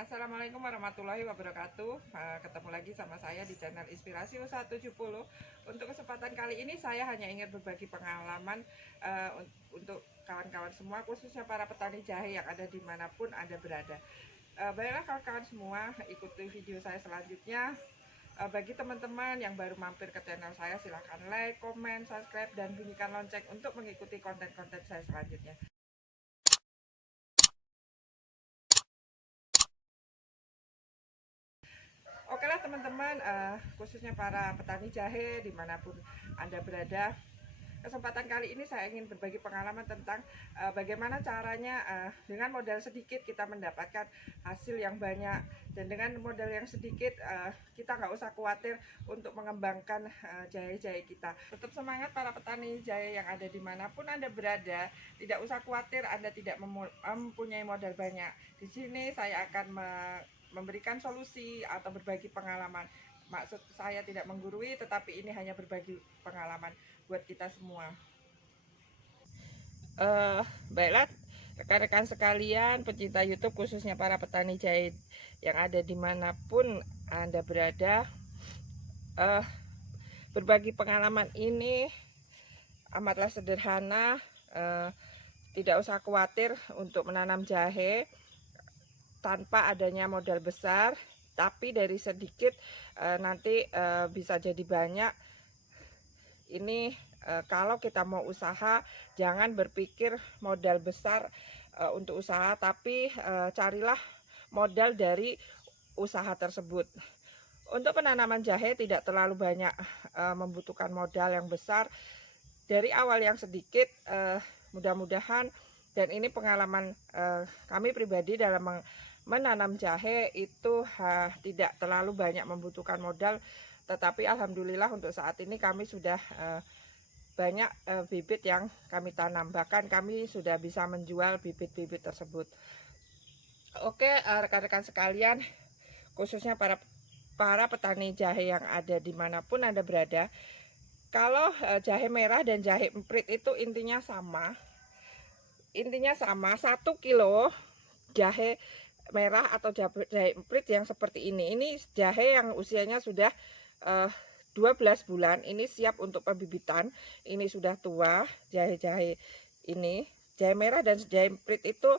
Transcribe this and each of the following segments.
Assalamualaikum warahmatullahi wabarakatuh. Ketemu lagi sama saya di channel Inspirasi Usaha 70. Untuk kesempatan kali ini saya hanya ingin berbagi pengalaman untuk kawan-kawan semua, khususnya para petani jahe yang ada dimanapun Anda berada. Baiklah kawan-kawan semua, ikuti video saya selanjutnya. Bagi teman-teman yang baru mampir ke channel saya, silahkan like, komen, subscribe, dan bunyikan lonceng untuk mengikuti konten-konten saya selanjutnya. Oke lah teman-teman, khususnya para petani jahe dimanapun Anda berada, kesempatan kali ini saya ingin berbagi pengalaman tentang bagaimana caranya dengan modal sedikit kita mendapatkan hasil yang banyak, dan dengan modal yang sedikit kita nggak usah khawatir untuk mengembangkan jahe-jahe kita. Tetap semangat para petani jahe yang ada dimanapun Anda berada, tidak usah khawatir Anda tidak mempunyai modal banyak. Di sini saya akan memberikan solusi atau berbagi pengalaman. Maksud saya tidak menggurui, tetapi ini hanya berbagi pengalaman buat kita semua. Baiklah rekan-rekan sekalian, pecinta YouTube, khususnya para petani jahe yang ada dimanapun Anda berada, berbagi pengalaman ini amatlah sederhana. Tidak usah khawatir untuk menanam jahe tanpa adanya modal besar, tapi dari sedikit nanti bisa jadi banyak. Ini kalau kita mau usaha, jangan berpikir modal besar untuk usaha, tapi carilah modal dari usaha tersebut. Untuk penanaman jahe tidak terlalu banyak membutuhkan modal yang besar. Dari awal yang sedikit, mudah-mudahan, dan ini pengalaman kami pribadi dalam menanam jahe itu tidak terlalu banyak membutuhkan modal, tetapi alhamdulillah untuk saat ini kami sudah banyak bibit yang kami tanam, bahkan kami sudah bisa menjual bibit-bibit tersebut. Oke rekan-rekan sekalian, khususnya para petani jahe yang ada dimanapun Anda berada, kalau jahe merah dan jahe emprit itu intinya sama. 1 kilo jahe merah atau jahe emprit yang seperti ini jahe yang usianya sudah 12 bulan, ini siap untuk pembibitan. Ini sudah tua jahe-jahe ini. Jahe merah dan jahe emprit itu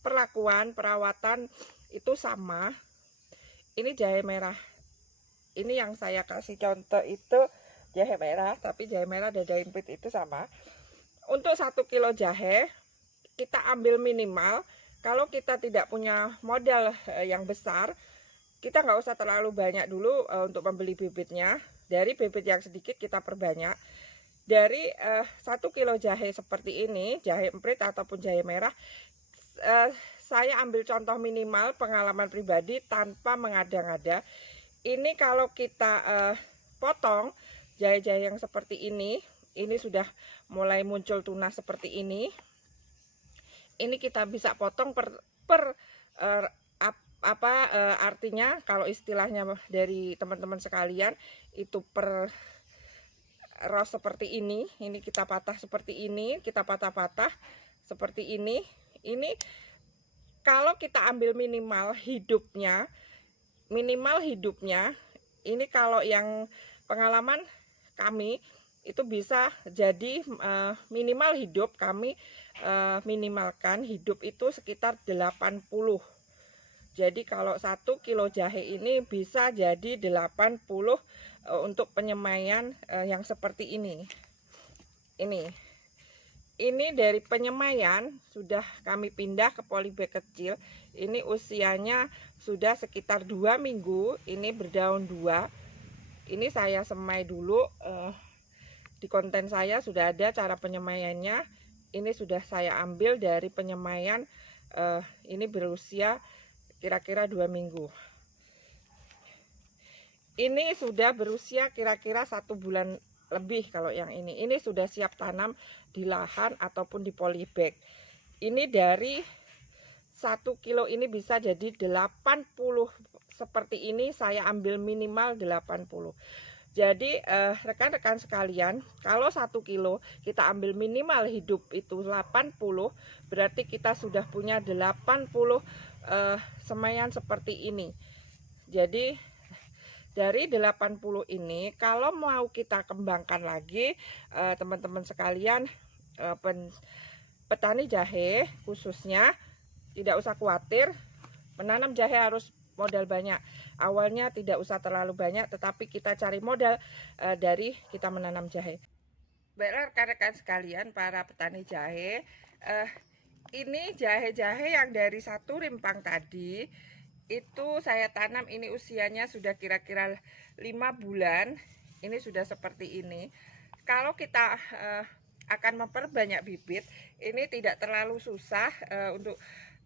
perlakuan perawatan itu sama. Ini jahe merah, ini yang saya kasih contoh itu jahe merah, tapi jahe merah dan jahe emprit itu sama. Untuk 1 kilo jahe kita ambil minimal, kalau kita tidak punya modal yang besar, kita nggak usah terlalu banyak dulu untuk membeli bibitnya. Dari bibit yang sedikit kita perbanyak. Dari 1 kilo jahe seperti ini, jahe emprit ataupun jahe merah, saya ambil contoh minimal pengalaman pribadi tanpa mengada-ngada. Ini kalau kita potong jahe-jahe yang seperti ini sudah mulai muncul tunas seperti ini kita bisa potong artinya kalau istilahnya dari teman-teman sekalian itu per ros seperti ini kita patah seperti ini, kita patah-patah seperti ini kalau kita ambil minimal hidupnya, ini kalau yang pengalaman kami itu bisa jadi minimal hidup kami minimalkan hidup itu sekitar 80. Jadi kalau 1 kilo jahe ini bisa jadi 80 untuk penyemaian yang seperti ini. Ini dari penyemaian sudah kami pindah ke polybag kecil. Ini usianya sudah sekitar 2 minggu. Ini berdaun 2. Ini saya semai dulu. Di konten saya sudah ada cara penyemaiannya. Ini sudah saya ambil dari penyemaian. Ini berusia kira-kira 2 minggu. Ini sudah berusia kira-kira 1 bulan lebih. Kalau yang ini sudah siap tanam di lahan ataupun di polybag. Ini dari 1 kilo ini bisa jadi 80 seperti ini. Saya ambil minimal 80. Jadi rekan-rekan sekalian, kalau 1 kilo kita ambil minimal hidup itu 80, berarti kita sudah punya 80 semaian seperti ini. Jadi dari 80 ini kalau mau kita kembangkan lagi, teman-teman sekalian, petani jahe khususnya tidak usah khawatir. Menanam jahe harus modal banyak. Awalnya tidak usah terlalu banyak, tetapi kita cari modal dari kita menanam jahe. Baiklah rekan-rekan sekalian, para petani jahe, ini jahe-jahe yang dari satu rimpang tadi itu saya tanam, ini usianya sudah kira-kira 5 bulan. Ini sudah seperti ini. Kalau kita akan memperbanyak bibit, ini tidak terlalu susah untuk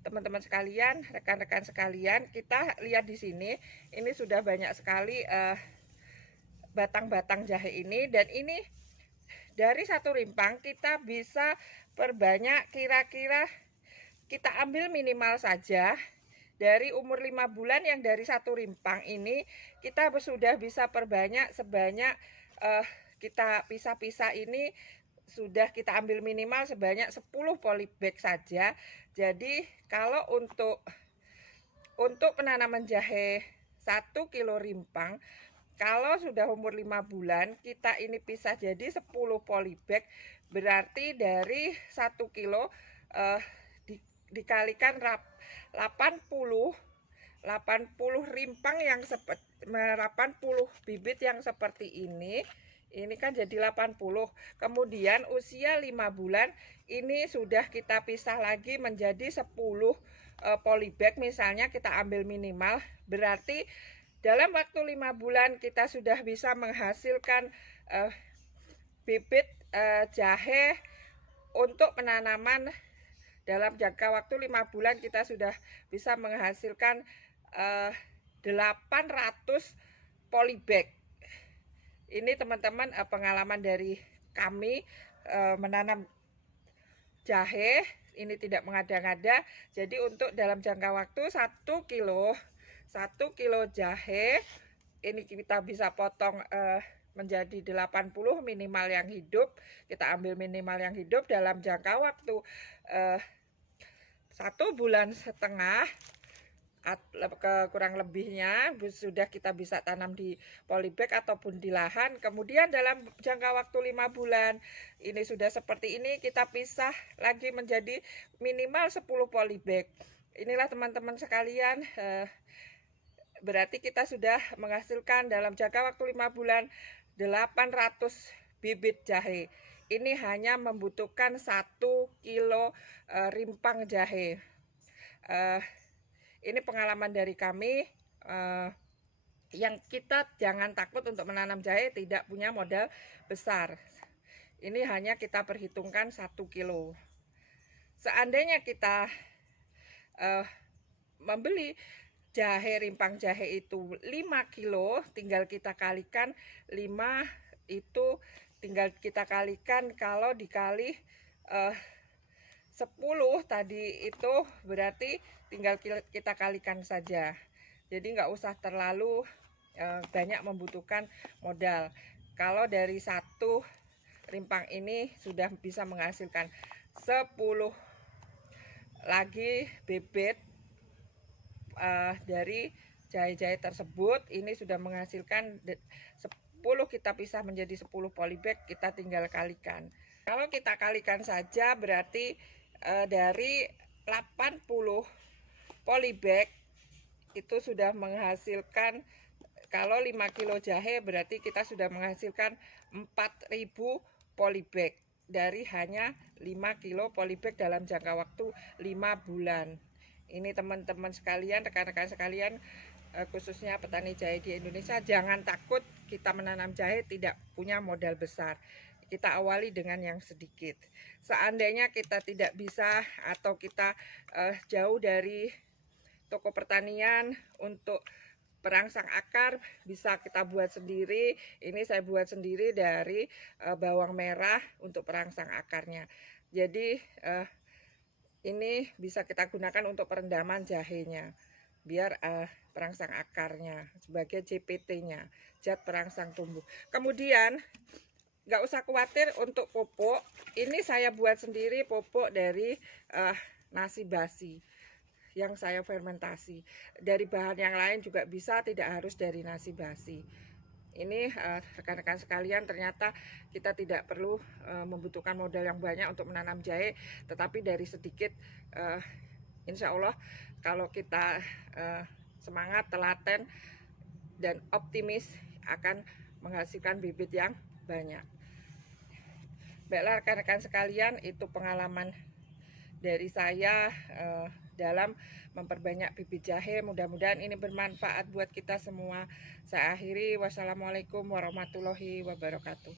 teman-teman sekalian, rekan-rekan sekalian. Kita lihat di sini, ini sudah banyak sekali batang-batang jahe ini, dan ini dari satu rimpang kita bisa perbanyak, kira-kira kita ambil minimal saja dari umur 5 bulan yang dari satu rimpang ini kita sudah bisa perbanyak sebanyak kita pisah-pisah ini sudah kita ambil minimal sebanyak 10 polybag saja. Jadi kalau untuk penanaman jahe 1 kilo rimpang, kalau sudah umur 5 bulan kita ini pisah jadi 10 polybag, berarti dari 1 kilo dikalikan 80 rimpang yang 80 bibit yang seperti ini kan jadi 80. Kemudian usia 5 bulan ini sudah kita pisah lagi menjadi 10 polybag, misalnya kita ambil minimal, berarti dalam waktu 5 bulan kita sudah bisa menghasilkan bibit jahe untuk penanaman. Dalam jangka waktu 5 bulan kita sudah bisa menghasilkan 800 polybag. Ini teman-teman pengalaman dari kami menanam jahe, ini tidak mengada-ngada. Jadi untuk dalam jangka waktu 1 kilo jahe ini kita bisa potong menjadi 80 minimal yang hidup. Kita ambil minimal yang hidup dalam jangka waktu 1,5 bulan kurang lebihnya sudah kita bisa tanam di polybag ataupun di lahan. Kemudian dalam jangka waktu 5 bulan ini sudah seperti ini, kita pisah lagi menjadi minimal 10 polybag. Inilah teman-teman sekalian, berarti kita sudah menghasilkan dalam jangka waktu 5 bulan 800 bibit jahe. Ini hanya membutuhkan 1 kilo rimpang jahe. Ini pengalaman dari kami, yang kita jangan takut untuk menanam jahe tidak punya modal besar. Ini hanya kita perhitungkan 1 kilo. Seandainya kita membeli jahe, rimpang jahe itu 5 kilo, tinggal kita kalikan 5 itu tinggal kita kalikan, kalau dikali 10 tadi itu berarti tinggal kita kalikan saja. Jadi nggak usah terlalu banyak membutuhkan modal. Kalau dari 1 rimpang ini sudah bisa menghasilkan 10 lagi bibit dari jahe-jahe tersebut. Ini sudah menghasilkan 10, kita pisah menjadi 10 polybag, kita tinggal kalikan. Kalau kita kalikan saja berarti dari 80 polybag itu sudah menghasilkan, kalau 5 kilo jahe berarti kita sudah menghasilkan 4.000 polybag dari hanya 5 kilo polybag dalam jangka waktu 5 bulan. Ini teman-teman sekalian, rekan-rekan sekalian, khususnya petani jahe di Indonesia, jangan takut kita menanam jahe tidak punya modal besar. Kita awali dengan yang sedikit. Seandainya kita tidak bisa atau kita jauh dari toko pertanian untuk perangsang akar, bisa kita buat sendiri. Ini saya buat sendiri dari bawang merah untuk perangsang akarnya. Jadi ini bisa kita gunakan untuk perendaman jahenya, biar perangsang akarnya sebagai CPT-nya, zat perangsang tumbuh. Kemudian nggak usah khawatir untuk pupuk. Ini saya buat sendiri pupuk dari nasi basi. yang saya fermentasi. Dari bahan yang lain juga bisa, tidak harus dari nasi basi. Ini rekan-rekan sekalian, ternyata kita tidak perlu membutuhkan modal yang banyak untuk menanam jahe, tetapi dari sedikit insya Allah kalau kita semangat, telaten, dan optimis akan menghasilkan bibit yang banyak. Baiklah rekan-rekan sekalian, itu pengalaman dari saya dalam memperbanyak bibit jahe. Mudah-mudahan ini bermanfaat buat kita semua. Saya akhiri, wassalamualaikum warahmatullahi wabarakatuh.